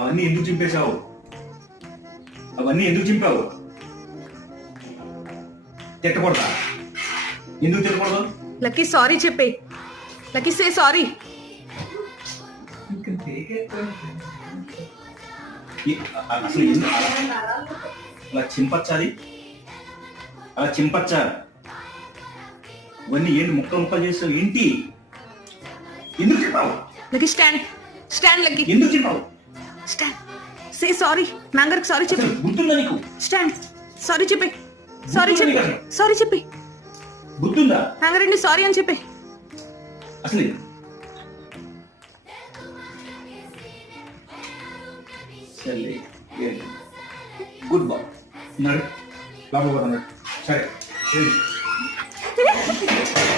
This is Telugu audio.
అవన్నీ ఎందుకు చింపేశావు? అవన్నీ ఎందుకు చింపావు? తిట్టకూడదా? ఎందుకు తిట్టకూడదు? లక్కీ సారీ చెప్పే. Lucky say sorry. అసలు ఎందుకు అలా చింపచ్చా? అది అలా చింపచ్చా? ఇవన్నీ ఏంటి ముక్కలు ముక్కలు చేస్తావు ఏంటి? ఎందుకు చెప్పావు? Lucky stand. Stand lucky. ఎందుకు చెప్పావు? స్టాండ్. Say sorry. మ్యాంగర్కి సారీ చెప్పే. గుర్తుందా నీకు? స్టాండ్. సారీ చెప్పే. సారీ చెప్పే. సారీ చెప్పే. గుర్తుందా? మ్యాంగర్ అండి సారీ అని చెప్పే. అసలు గుడ్ బాయ్ ఉన్నాడు, బాబు కూడా ఉన్నాడు. సరే